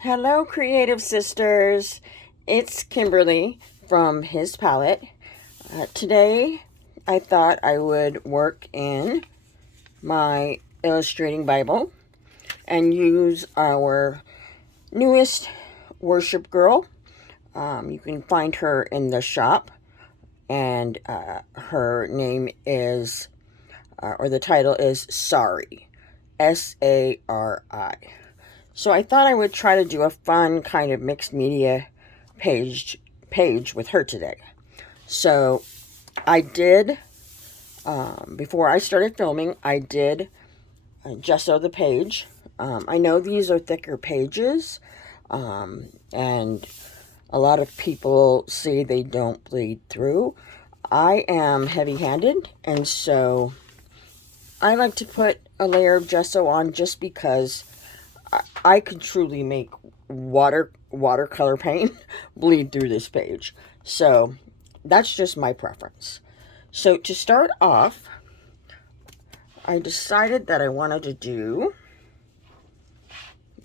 Hello, creative sisters. It's Kimberly from His Palette. Today, I thought I would work in my illustrating Bible and use our newest worship girl. You can find her in the shop, and her name is, or the title is Sari. Sari. So I thought I would try to do a fun kind of mixed media page with her today. So I did, before I started filming, I did gesso the page. I know these are thicker pages, and a lot of people say they don't bleed through. I am heavy-handed, and so I like to put a layer of gesso on just because I could truly make watercolor paint bleed through this page. So that's just my preference. So to start off, I decided that I wanted to do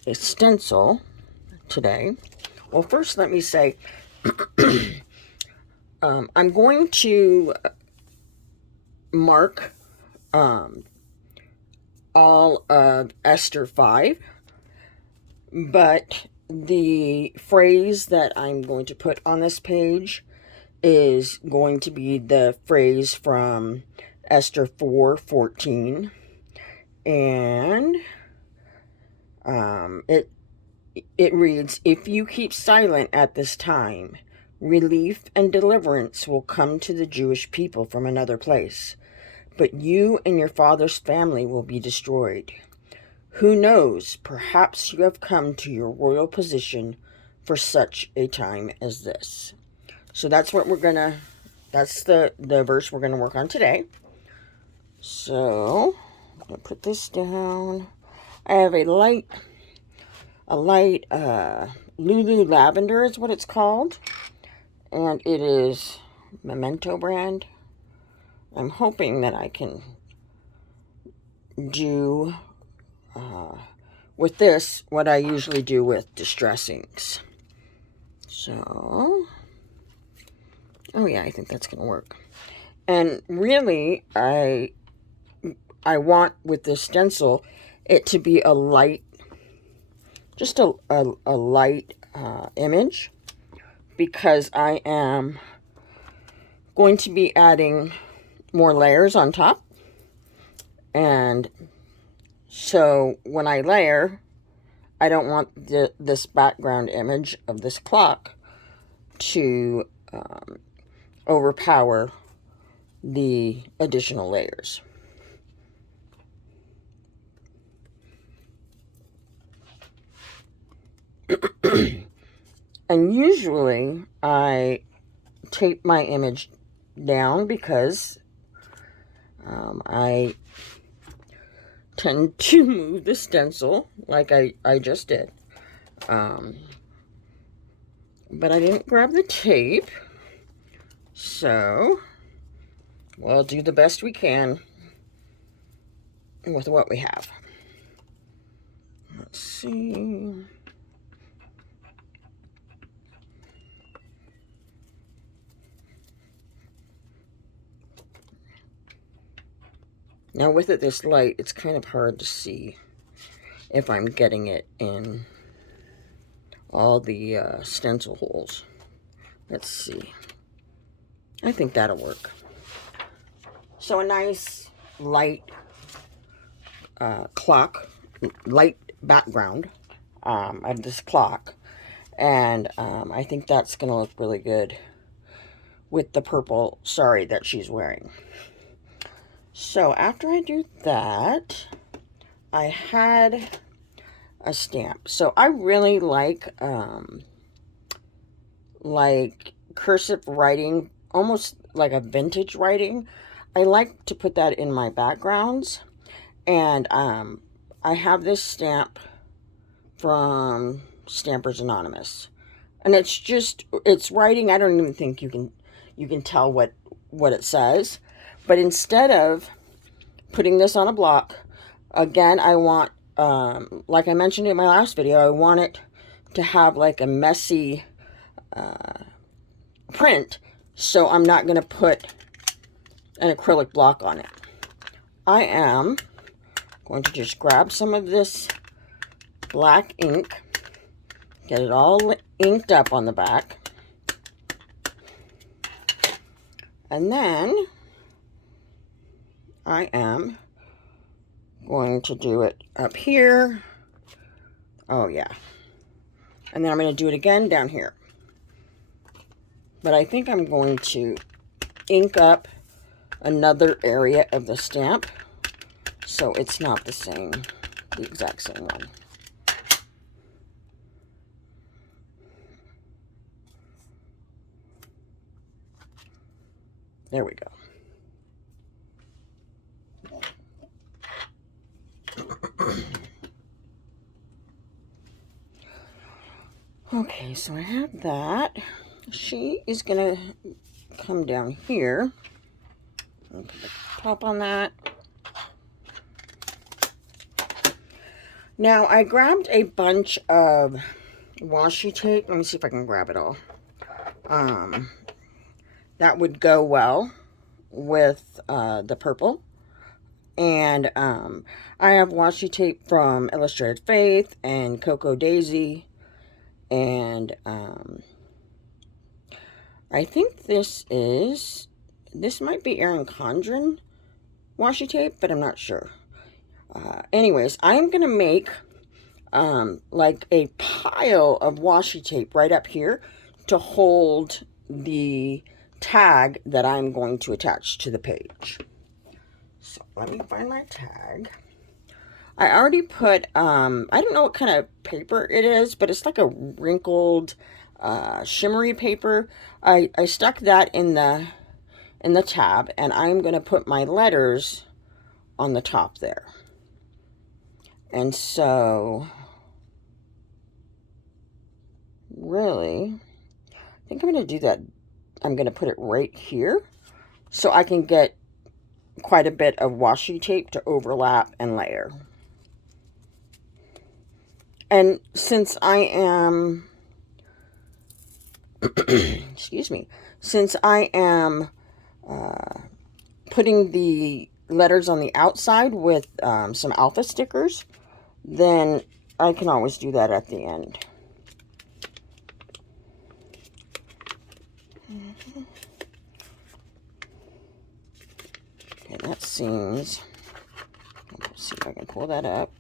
a stencil today. Well, first let me say, I'm going to mark all of Esther 5, but the phrase that I'm going to put on this page is going to be the phrase from Esther 4:14, and it reads, "If you keep silent at this time, relief and deliverance will come to the Jewish people from another place, but you and your father's family will be destroyed. Who knows, perhaps you have come to your royal position for such a time as this." So that's what that's the verse we're gonna work on today. So I'm gonna put this down. I have a light Lulu Lavender is what it's called, and it is Memento brand. I'm hoping that I can do with this what I usually do with distress inks. So, oh yeah, I think that's gonna work. And really, I want with this stencil it to be a light, just a light image, because I am going to be adding more layers on top. And so when I layer, I don't want this background image of this clock to overpower the additional layers. And usually I tape my image down because I tend to move the stencil like I just did. But I didn't grab the tape, so we'll do the best we can with what we have. Let's see. Now with it this light, it's kind of hard to see if I'm getting it in all the stencil holes. Let's see. I think that'll work. So a nice light clock, light background of this clock, and I think that's gonna look really good with the purple sari that she's wearing. So after I do that, I had a stamp. So I really like cursive writing, almost like a vintage writing. I like to put that in my backgrounds. And I have this stamp from Stampers Anonymous. And it's writing. I don't even think you can tell what it says. But instead of putting this on a block, again, I want, like I mentioned in my last video, I want it to have like a messy print, so I'm not going to put an acrylic block on it. I am going to just grab some of this black ink, get it all inked up on the back, and then I am going to do it up here. Oh yeah. And then I'm going to do it again down here. But I think I'm going to ink up another area of the stamp so it's not the exact same one. There we go. Okay, so I have that. She is gonna come down here. I'll put the top on that. Now I grabbed a bunch of washi tape. Let me see if I can grab it all. That would go well with the purple. And I have washi tape from Illustrated Faith and Cocoa Daisy. And I think this might be Erin Condren washi tape, but I'm not sure. Anyways, I'm going to make like a pile of washi tape right up here to hold the tag that I'm going to attach to the page. So let me find my tag. I already put, I don't know what kind of paper it is, but it's like a wrinkled, shimmery paper. I stuck that in the tab, and I'm going to put my letters on the top there. And so, really, I think I'm going to do that. I'm going to put it right here so I can get quite a bit of washi tape to overlap and layer. And since I am, excuse me, since I am putting the letters on the outside with some alpha stickers, then I can always do that at the end. Okay, that seems, let's see if I can pull that up.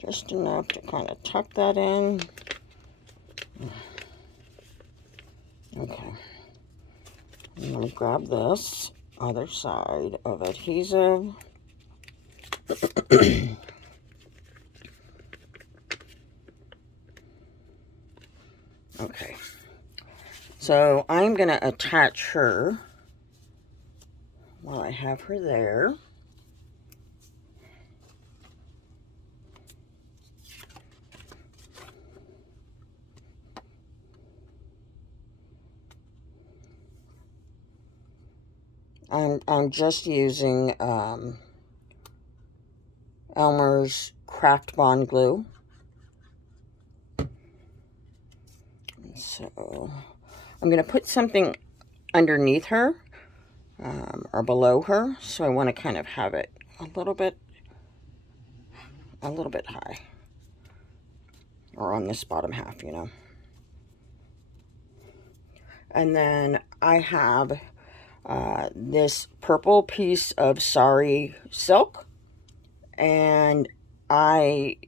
Just enough to kind of tuck that in. Okay. I'm going to grab this other side of adhesive. Okay. So I'm going to attach her while I have her there. I'm just using Elmer's Craft Bond glue. So I'm going to put something underneath her or below her. So I want to kind of have it a little bit high, or on this bottom half, you know. And then I have this purple piece of Sari silk, and I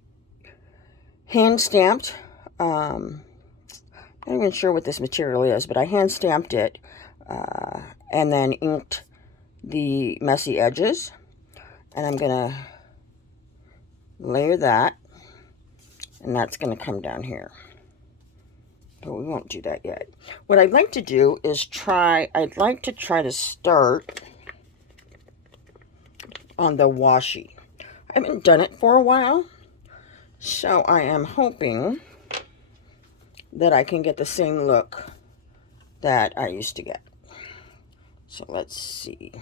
hand stamped, I'm not even sure what this material is, but I hand stamped it and then inked the messy edges, and I'm gonna layer that, and that's gonna come down here. But we won't do that yet. What I'd like to do is I'd like to try to start on the washi. I haven't done it for a while, so I am hoping that I can get the same look that I used to get. So let's see.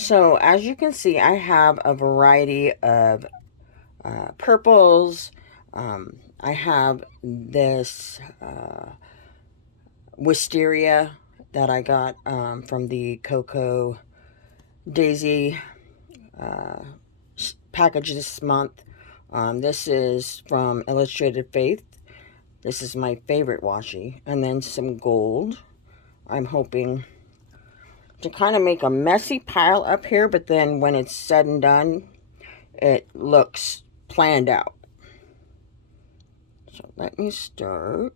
So as you can see, I have a variety of purples. I have this wisteria that I got from the Cocoa Daisy package this month. This is from Illustrated Faith. This is my favorite washi. And then some gold. I'm hoping to kind of make a messy pile up here, but then when it's said and done, it looks planned out. So let me start.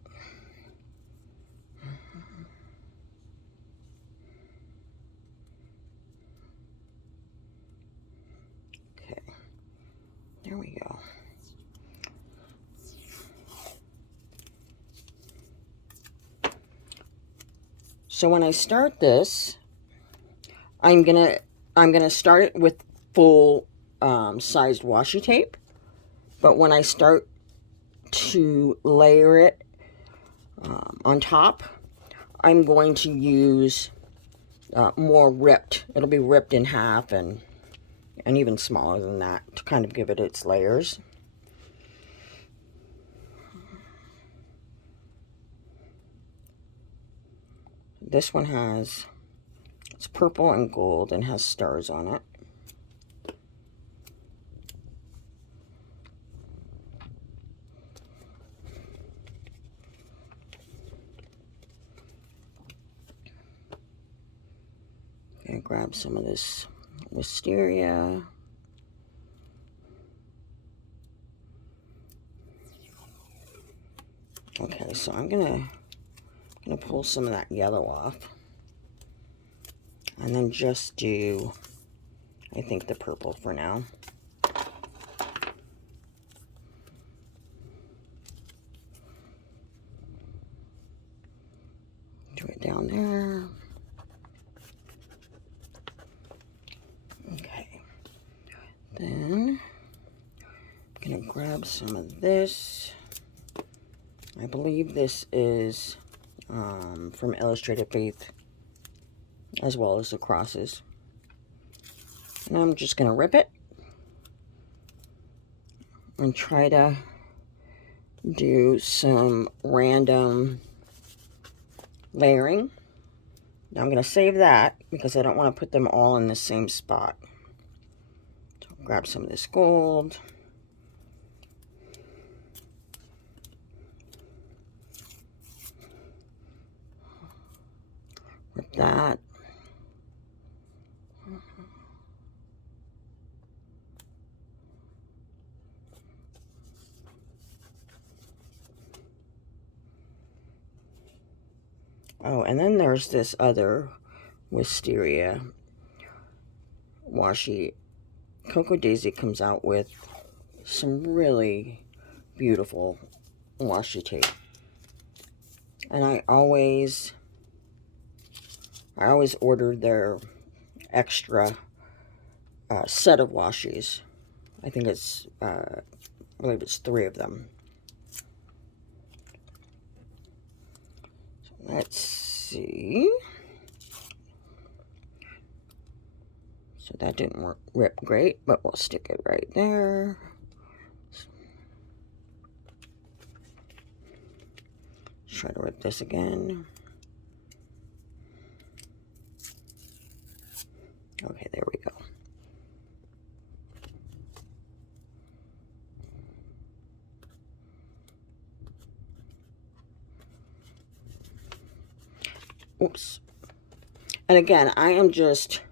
Okay, there we go. So when I start this, I'm gonna start it with full sized washi tape, but when I start to layer it on top, I'm going to use more ripped. It'll be ripped in half and even smaller than that to kind of give it its layers. This one it's purple and gold and has stars on it. I'm gonna grab some of this wisteria. Okay, so I'm gonna pull some of that yellow off. And then just do, I think, the purple for now. Do it down there. Okay. Then I'm going to grab some of this. I believe this is from Illustrated Faith, as well as the crosses. And I'm just going to rip it and try to do some random layering. Now I'm going to save that because I don't want to put them all in the same spot. So I'll grab some of this gold. Rip that. Oh, and then there's this other wisteria washi. Cocoa Daisy comes out with some really beautiful washi tape. And I always order their extra set of washis. I think it's, I believe it's 3 of them. So let's see. So that didn't rip great, but we'll stick it right there. Let's try to rip this again. Okay, there we go. Oops. And again, I am just,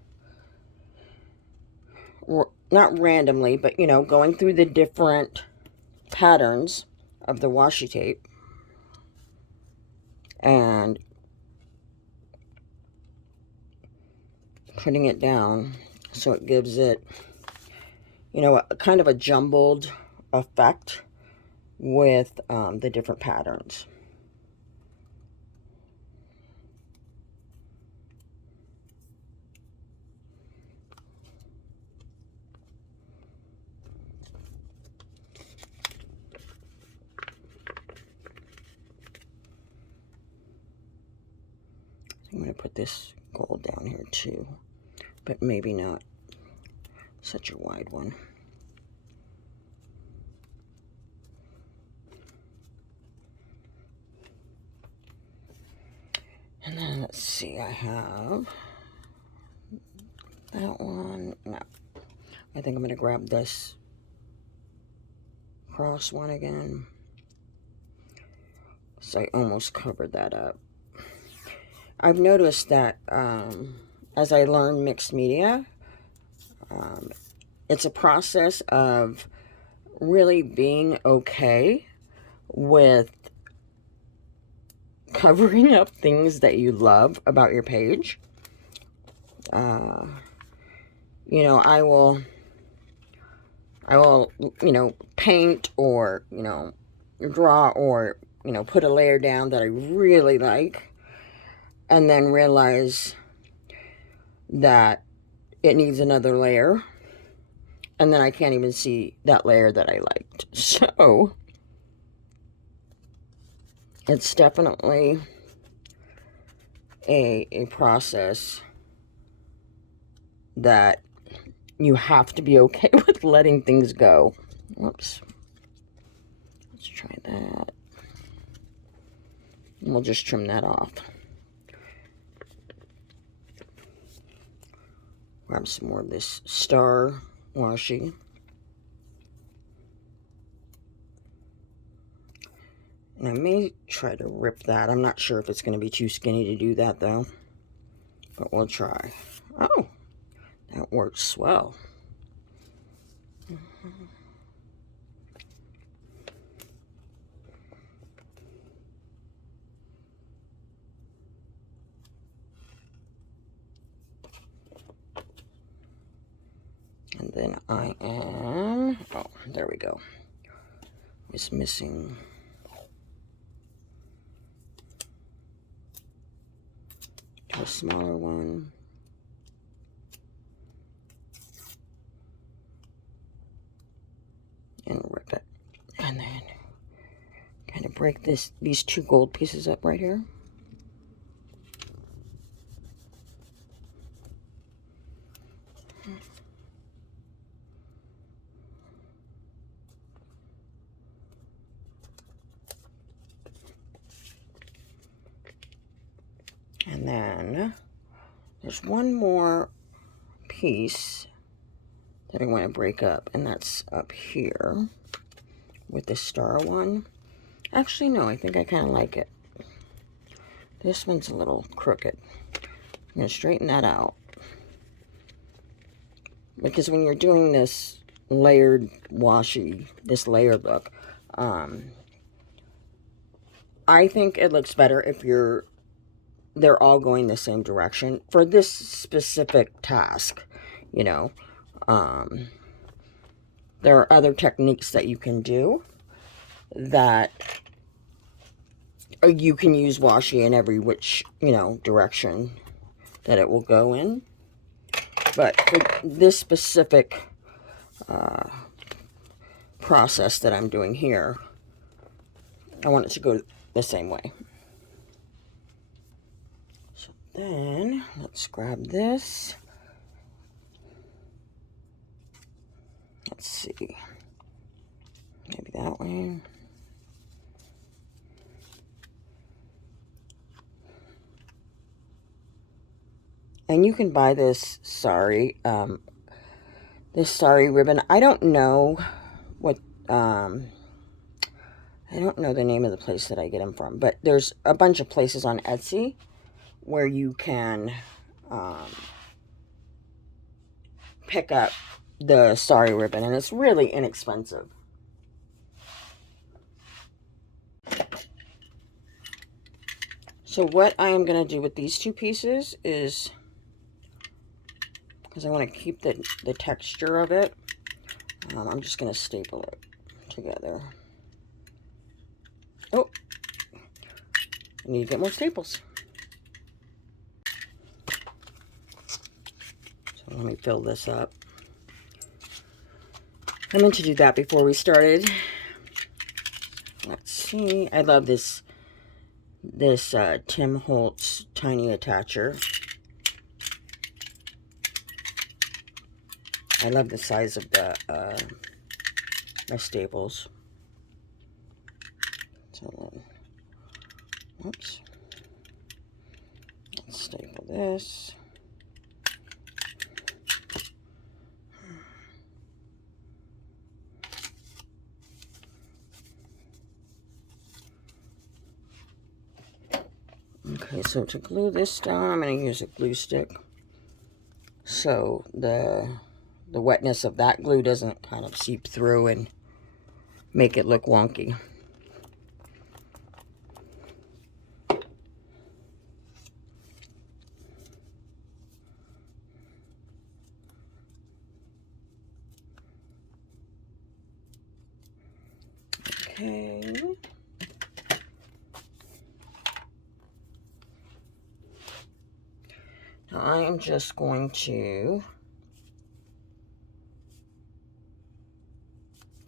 not randomly, but, you know, going through the different patterns of the washi tape and putting it down so it gives it, you know, a kind of a jumbled effect with the different patterns. I'm going to put this gold down here too. but maybe not such a wide one. And then let's see, I have that one. No, I think I'm going to grab this cross one again. So I almost covered that up. I've noticed that as I learn mixed media, it's a process of really being okay with covering up things that you love about your page. You know, I will, you know, paint or, you know, draw or, you know, put a layer down that I really like, and then realize that it needs another layer, and then I can't even see that layer that I liked. So it's definitely a process that you have to be okay with letting things go. Whoops. Let's try that. And we'll just trim that off. Grab some more of this star washi. And I may try to rip that. I'm not sure if it's going to be too skinny to do that, though. But we'll try. Oh, that works well. And then I am, oh, there we go. It's missing a smaller one. And rip it. And then kind of break these two gold pieces up right here. And then there's one more piece that I want to break up, and that's up here with the star one. Actually, no, I think I kind of like it. This one's a little crooked. I'm going to straighten that out. Because when you're doing this layered washi, this layer look, I think it looks better if they're all going the same direction for this specific task, you know. There are other techniques that you can do that you can use washi in every which, you know, direction that it will go in. But for this specific process that I'm doing here, I want it to go the same way. So then, let's grab this. Let's see. Maybe that way. And you can buy this Sari, ribbon. I don't know what, I don't know the name of the place that I get them from, but there's a bunch of places on Etsy where you can pick up the Sari ribbon, and it's really inexpensive. So what I am going to do with these two pieces is, because I want to keep the texture of it, I'm just going to staple it together. Oh, I need to get more staples. So let me fill this up. I meant to do that before we started. Let's see. I love this Tim Holtz tiny attacher. I love the size of the my staples. So, whoops. Let's staple this. Okay, so to glue this down, I'm going to use a glue stick. So the wetness of that glue doesn't kind of seep through and make it look wonky. Okay. Now I am just going to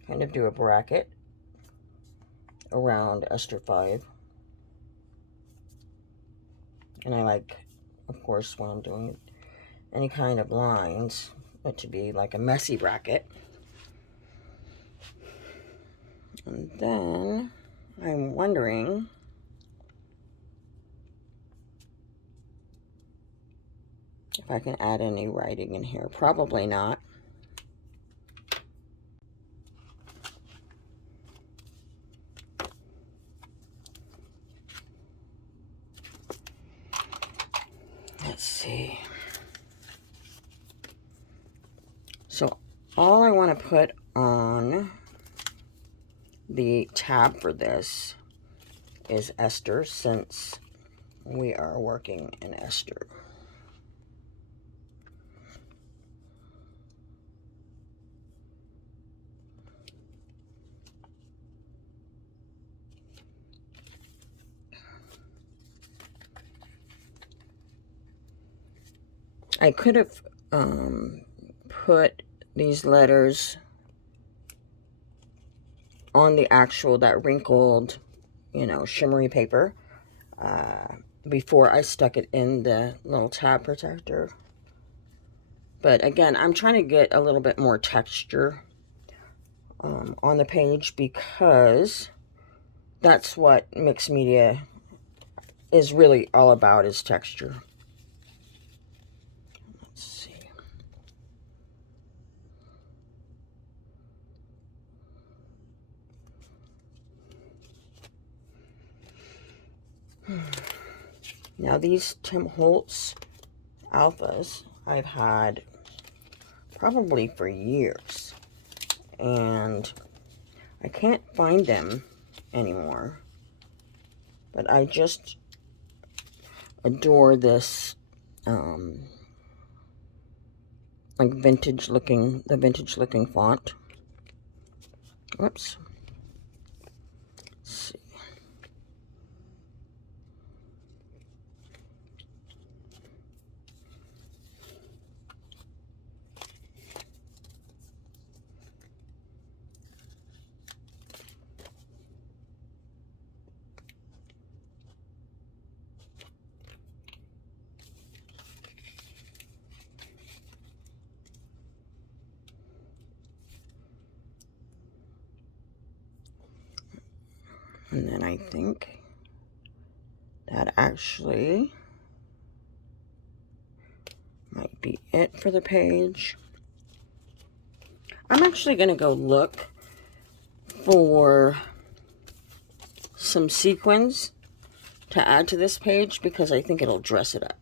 kind of do a bracket around Ester 5. And I like, of course, when I'm doing any kind of lines, it to be like a messy bracket. And then I'm wondering if I can add any writing in here. Probably not. Let's see. So all I want to put on the tab for this is Ester, since we are working in Ester. I could have put these letters on the actual, that wrinkled, you know, shimmery paper before I stuck it in the little tab protector. But again, I'm trying to get a little bit more texture on the page, because that's what mixed media is really all about, is texture. Let's see. Now these Tim Holtz alphas I've had probably for years, and I can't find them anymore, but I just adore this like the vintage looking font. Whoops. Let's see. And then I think that actually might be it for the page. I'm actually going to go look for some sequins to add to this page, because I think it'll dress it up.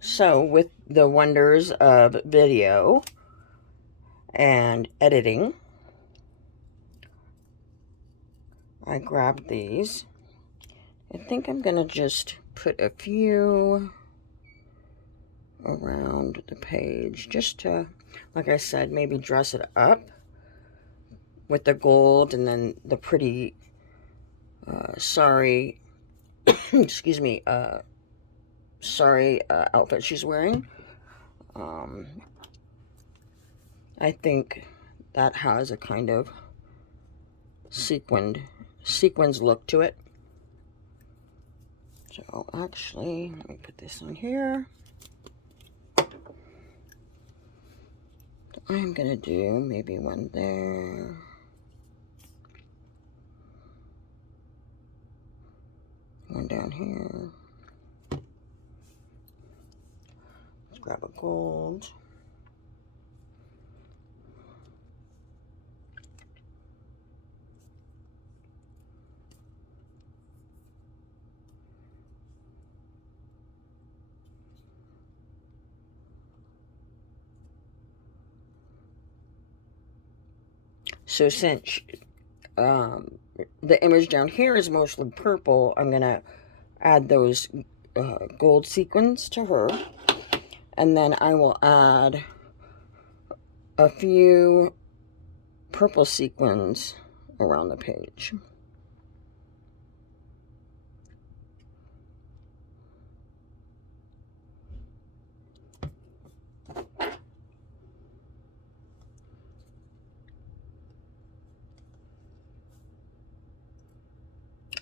So with the wonders of video and editing, I grabbed these. I think I'm going to just put a few around the page, just to, like I said, maybe dress it up with the gold, and then the pretty Sari excuse me, Sari outfit she's wearing. I think that has a kind of sequins look to it. So actually, let me put this on here. I'm going to do maybe one there. One down here. Let's grab a gold. So since the image down here is mostly purple, I'm going to add those gold sequins to her. And then I will add a few purple sequins around the page.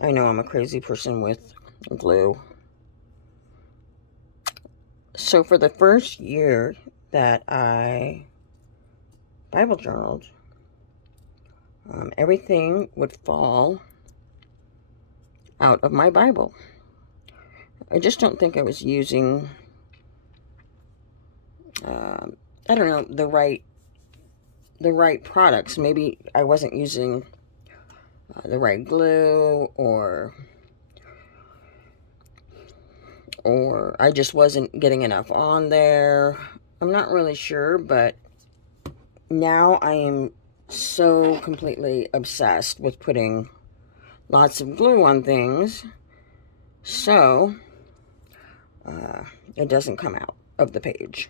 I know I'm a crazy person with glue. So for the first year that I Bible journaled, everything would fall out of my Bible. I just don't think I was using, I don't know, the right products. Maybe I wasn't using the right glue, or I just wasn't getting enough on there. I'm not really sure, but now I am so completely obsessed with putting lots of glue on things so it doesn't come out of the page.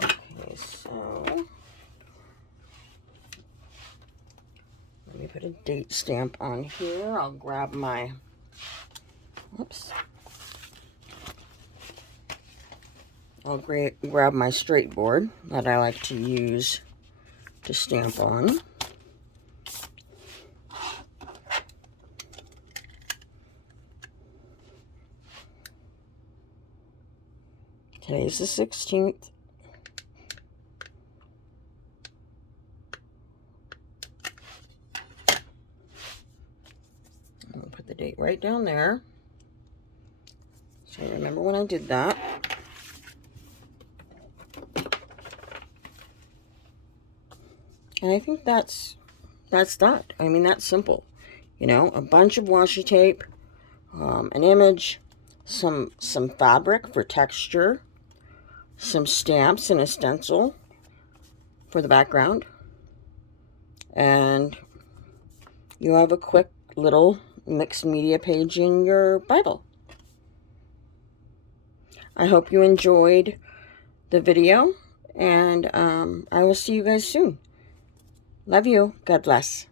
Okay, so let me put a date stamp on here. I'll grab my, whoops. I'll grab my straight board that I like to use to stamp on. Today's the 16th. I'm going to put the date right down there, so I remember when I did that. And I think that's that. I mean, that's simple. You know, a bunch of washi tape, an image, some fabric for texture, some stamps and a stencil for the background, and you have a quick little mixed media page in your Bible. I hope you enjoyed the video, and I will see you guys soon. Love you. God bless.